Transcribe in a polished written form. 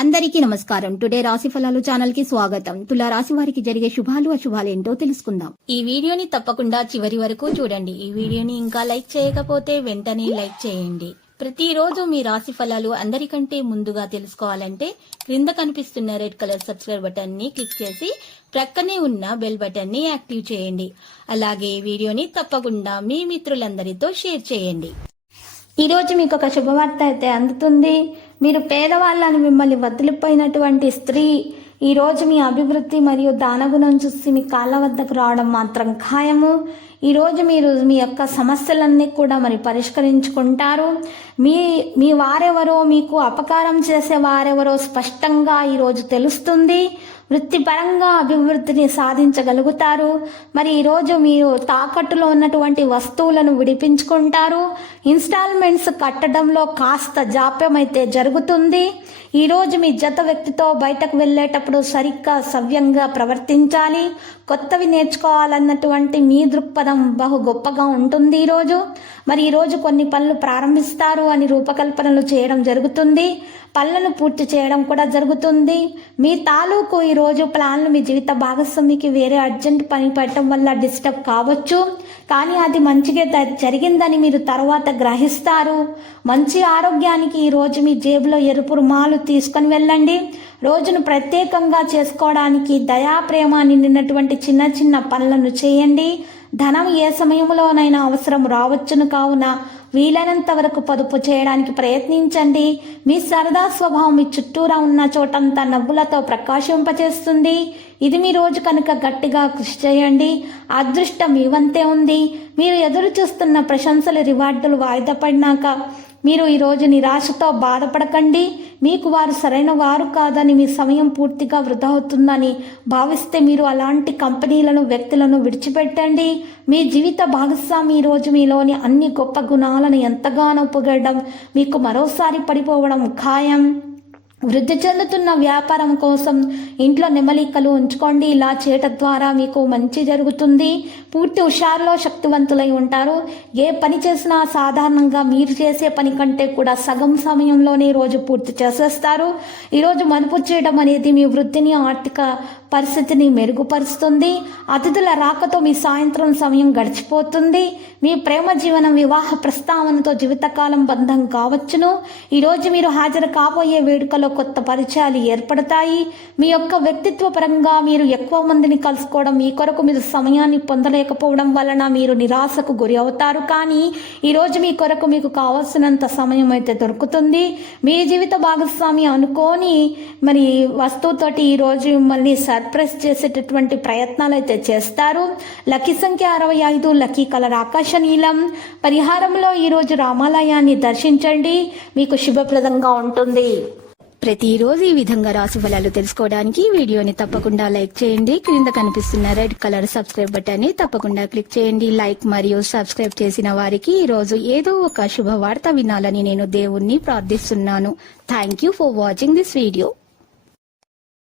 అందరికీ నమస్కారం. టుడే రాశి ఫలాలు ఛానల్ కి స్వాగతం. తులా రాశి వారికి జరిగే శుభాలు అశుభాలు ఏంటో తెలుసుకుందాం. ఈ వీడియోని తప్పకుండా చివరి వరకు చూడండి. ఈ వీడియోని ఇంకా లైక్ చేయకపోతే వెంటనే లైక్ చేయండి. ప్రతిరోజు మీ రాశి ఫలాలు అందరికంటే ముందుగా తెలుసుకోవాలంటే క్రింద కనిపిస్తున్న రెడ్ కలర్ సబ్స్క్రైబ్ బటన్ ని క్లిక్ చేసి ప్రక్కనే ఉన్న బెల్ బటన్ ని యాక్టివ్ చేయండి. అలాగే ఈ వీడియోని తప్పకుండా మీ మిత్రులందరితో షేర్ చేయండి. ఈ రోజు మీకు ఒక శుభవార్త అయితే అందుతుంది. మీరు పేదవాళ్ళని మిమ్మల్ని వదిలిపోయినటువంటి స్త్రీ ఈ రోజు మీ అభివృద్ధి మరియు దానగుణం చూసి మీ కాళ్ళ వద్దకు రావడం మాత్రం ఖాయము. ఈ రోజు మీరు మీ యొక్క సమస్యలన్నీ కూడా మరి పరిష్కరించుకుంటారు. మీ వారెవరో, మీకు అపకారం చేసే వారెవరో స్పష్టంగా ఈరోజు తెలుస్తుంది. వృత్తిపరంగా అభివృద్ధిని సాధించగలుగుతారు. మరి ఈరోజు మీరు తాకట్టులో ఉన్నటువంటి వస్తువులను విడిపించుకుంటారు. ఇన్స్టాల్మెంట్స్ కట్టడంలో కాస్త జాప్యం అయితే జరుగుతుంది. ఈరోజు మీ జత వ్యక్తితో బయటకు వెళ్ళేటప్పుడు సరిగ్గా సవ్యంగా ప్రవర్తించాలి. కొత్తవి నేర్చుకోవాలన్నటువంటి మీ దృక్పథం బహు గొప్పగా ఉంటుంది. మరి ఈరోజు కొన్ని పనులు ప్రారంభిస్తారు అని రూపకల్పనలు చేయడం జరుగుతుంది. పనులను పూర్తి చేయడం కూడా జరుగుతుంది. మీ తాలూకు ఈరోజు ప్లాన్లు మీ జీవిత భాగస్వామికి వేరే అర్జెంట్ పని పెట్టడం వల్ల డిస్టర్బ్ కావచ్చు. కానీ అది మంచిగా జరిగిందని మీరు తర్వాత గ్రహిస్తారు. మంచి ఆరోగ్యానికి ఈరోజు మీ జేబులో ఎరుపు రుమాలు తీసుకొని వెళ్ళండి. రోజును ప్రత్యేకంగా చేసుకోవడానికి దయాప్రేమ నిండినటువంటి చిన్న చిన్న పనులను చేయండి. ధనం ఏ సమయంలోనైనా అవసరం రావచ్చును. కావున వీలైనంత వరకు పొదుపు చేయడానికి ప్రయత్నించండి. మీ సరదా స్వభావం మీ చుట్టూరా ఉన్న చోటంతా నవ్వులతో ప్రకాశింపచేస్తుంది. ఇది మీ రోజు కనుక గట్టిగా కృషి చేయండి. అదృష్టం మీ వంతే ఉంది. మీరు ఎదురు చూస్తున్న ప్రశంసలు రివార్డులు వాయిదా పడినాక మీరు ఈరోజు నిరాశతో బాధపడకండి. మీకు వారు సరైన వారు కాదని, మీ సమయం పూర్తిగా వృధా అవుతుందని భావిస్తే మీరు అలాంటి కంపెనీలను, వ్యక్తులను విడిచిపెట్టండి. మీ జీవిత భాగస్వామి ఈరోజు మీలోని అన్ని గొప్ప గుణాలను ఎంతగానో పొగడడం మీకు మరోసారి పడిపోవడం ఖాయం. వృద్ధి చెందుతున్న వ్యాపారం కోసం ఇంట్లో నెమలికలు ఉంచుకోండి. ఇలా చేయటం ద్వారా మీకు మంచి జరుగుతుంది. పూర్తి హుషారులో శక్తివంతులై ఉంటారు. ఏ పని చేసినా సాధారణంగా మీరు చేసే పని కంటే కూడా సగం సమయంలోనే రోజు పూర్తి చేసేస్తారు. ఈరోజు మదుపు చేయడం అనేది మీ వృద్ధిని, ఆర్థిక పరిస్థితిని మెరుగుపరుస్తుంది. అతిథుల రాకతో మీ సాయంత్రం సమయం గడిచిపోతుంది. మీ ప్రేమ జీవనం, వివాహ ప్రస్తావనతో జీవితకాలం బంధం కావచ్చును. ఈరోజు మీరు హాజరు కాబోయే వేడుకలో కొత్త పరిచయాలు ఏర్పడతాయి. మీ యొక్క వ్యక్తిత్వ పరంగా మీరు ఎక్కువ మందిని కలుసుకోవడం, మీ కొరకు మీరు సమయాన్ని పొందలేకపోవడం వలన మీరు నిరాశకు గురి అవుతారు. కానీ ఈరోజు మీ కొరకు మీకు కావాల్సినంత సమయం అయితే దొరుకుతుంది. మీ జీవిత భాగస్వామి అనుకోని మరి వస్తువుతోటి ఈరోజు మిమ్మల్ని సర్ప్రైజ్ చేసేటటువంటి ప్రయత్నాలు అయితే చేస్తారు. లక్కీ సంఖ్య 65, లక్కీ కలర్ ఆకాశ నీలం. పరిహారంలో ఈరోజు రామాలయాన్ని దర్శించండి. మీకు శుభప్రదంగా ఉంటుంది. ప్రతిరోజు ఈ విధంగా రాశి ఫలాలు తెలుసుకోవడానికి వీడియోని తప్పకుండా లైక్ చేయండి. క్రింద కనిపిస్తున్న రెడ్ కలర్ సబ్స్క్రైబ్ బటన్ ని తప్పకుండా క్లిక్ చేయండి. లైక్ మరియు సబ్స్క్రైబ్ చేసిన వారికి ఈ రోజు ఏదో ఒక శుభవార్త వినాలని నేను దేవుణ్ణి ప్రార్థిస్తున్నాను. Thank you for watching this video.